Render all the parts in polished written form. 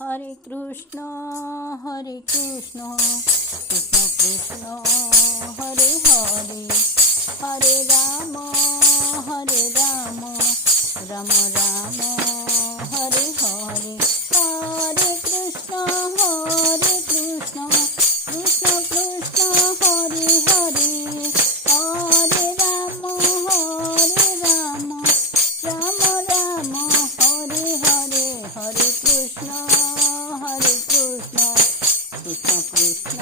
হরে কৃষ্ণ কৃষ্ণ কৃষ্ণ হরে হরে, হরে রাম রাম রাম হরে হরে, হরে কৃষ্ণ কৃষ্ণ কৃষ্ণ কৃষ্ণ হরে হরে, হরে রাম রাম রাম হরে হরে, হরে কৃষ্ণ কৃষ্ণ কৃষ্ণ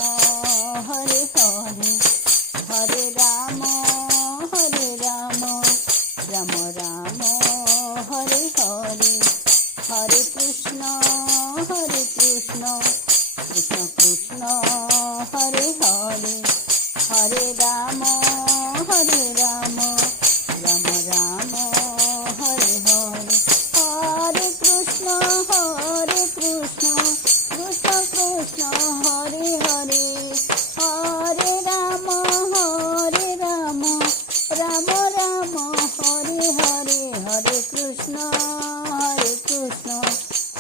হরে হরে, হরে রাম রাম রাম হরে হরে, হরে কৃষ্ণ কৃষ্ণ কৃষ্ণ হরে হরে, হরে রাম রাম রাম হরে হরে, হরে কৃষ্ণ কৃষ্ণ কৃষ্ণ হরে হরে, হরে রাম রাম রাম হরে হরে, হরে কৃষ্ণ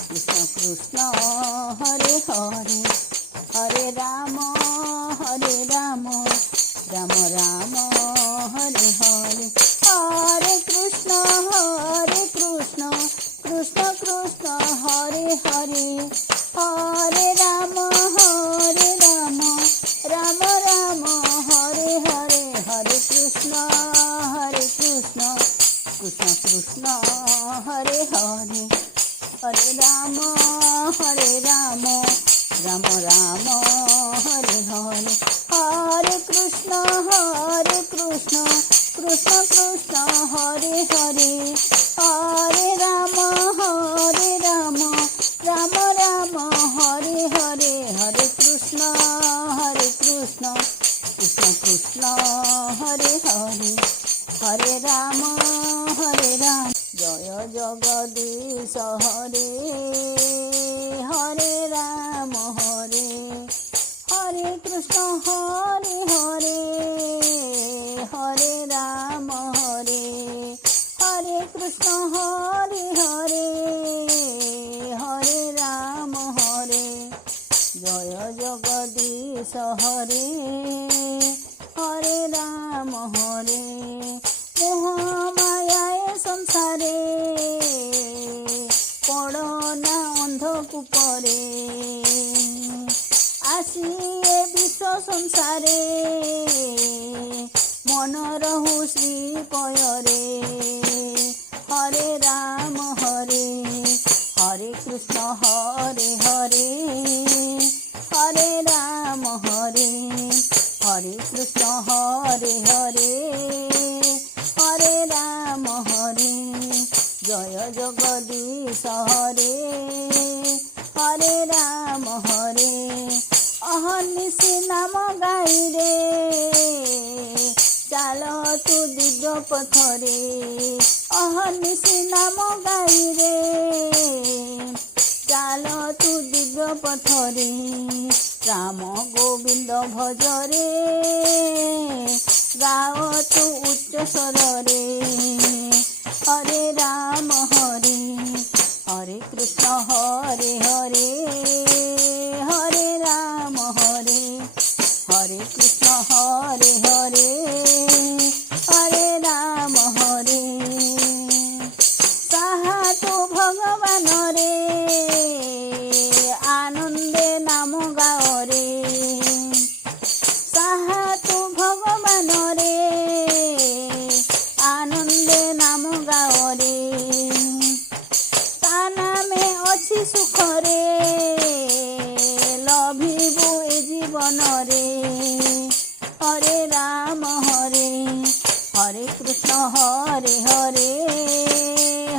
কৃষ্ণ কৃষ্ণ হরে হরে, হরে রাম রাম রাম হরে হরে, হরে কৃষ্ণ কৃষ্ণ কৃষ্ণ হরে হরে, হরে রাম রাম হরে হরে, হরে কৃষ্ণ কৃষ্ণ কৃষ্ণ হরে হরে, হরে রাম রাম হরে হরে, হরে কৃষ্ণ কৃষ্ণ কৃষ্ণ হরে হরে, হরে রাম রাম হরে হরে, হরে কৃষ্ণ কৃষ্ণ হরে হরে, হরে রাম জয় জগদীশ হরে, হরে রাম হরে, হরে কৃষ্ণ হরে হরে, হরে রাম হরে, হরে কৃষ্ণ হরে হরে, হরে রাম হরে, জয় জগদীশ হরে, হরে রাম হরে, মোহমায়ায় সংসারে পড়ো না অন্ধকূপরে, আসিয়ে বিশ্ব সংসারে মন রহু শ্রী পয়রে, হরে রাম হরে, হরে কৃষ্ণ হরে হরে, হরে রাম হরে, হরে কৃষ্ণ হরে হরে, হরে রাম হরে, জয় জগদীশ হরে, হরে রাম হরে, অহর্নিশি নাম গাইরে চাল তু দিব্য পথরে, অহর্নিশি নাম গাইরে চাল তু দিব্য পথরে, রাম গোবিন্দ ভজরে গাও তু উচ্চ স্বরে, হরে রাম হরে, হরে কৃষ্ণ হরে হরে, হরে রাম হরে, হরে কৃষ্ণ হরে হরে, হরে রাম হরে, তাহা তো ভগবান রে আনন্দে নাম গাও রে, তাহা তো ভগবান রে আনন্দে নাম গাও রে, তা নামে অছি সুখরে লভিবু এ জীবনরে, হরে রাম হরে, হরে কৃষ্ণ হরে হরে,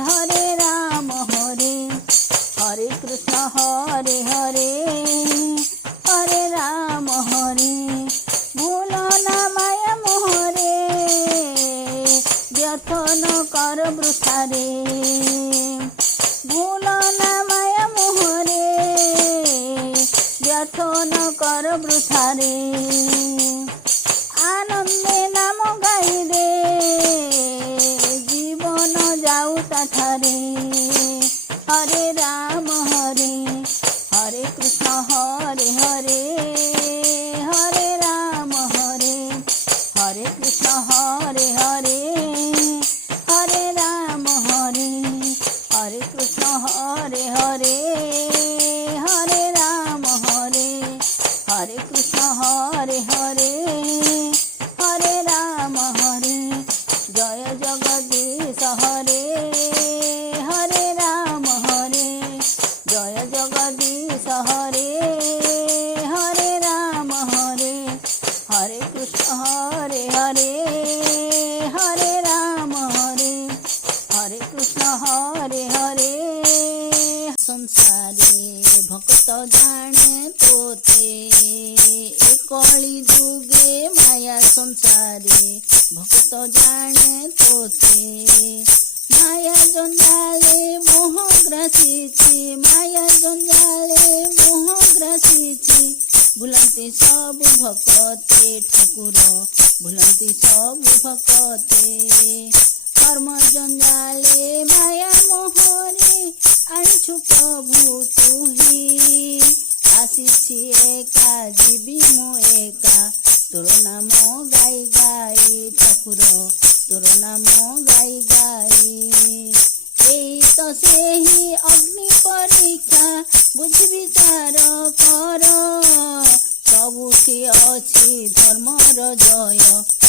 হরে রাম হরে, হরে কৃষ্ণ হরে হরে, হরে রাম হরে, ভুল না মায়া মোহরে ব্যর্থ ন কর বৃথারে, ভুল না মায়া মোহরে ব্যর্থ ন কর বৃথারে, আনন্দে নাম গাইরে জীবন যাও তাঠারে, হরে রাম হরে, हरे हरे हरे राम हरे कृष्ण हरे हरे हरे राम हरे जय जगदीश हरे हरे राम हरे जय जगदीश हरे हरे राम हरे हरे कृष्ण हरे हरे हरे राम हरे हरे कृष्ण हरे हरे संसारे भक्त जाने तोते कली जुगे माया संसारे भक्त जाने तोते माया जंजाले मोह ग्रासी माया जंजाले मोह ग्रासी भूलती सब भक्ते ठाकुर भूलती सब भक्ते कर्म जंजाले माया मोहरे आनिछु प्रभु तुही आसिछि एका जीवी मो एका तोर नाम गाई गाई ठाकुर तोर नाम गाई गाई एई तो सेही अग्नि परीक्षा बुझ विचार कर सबुठी अछि धर्मर जय।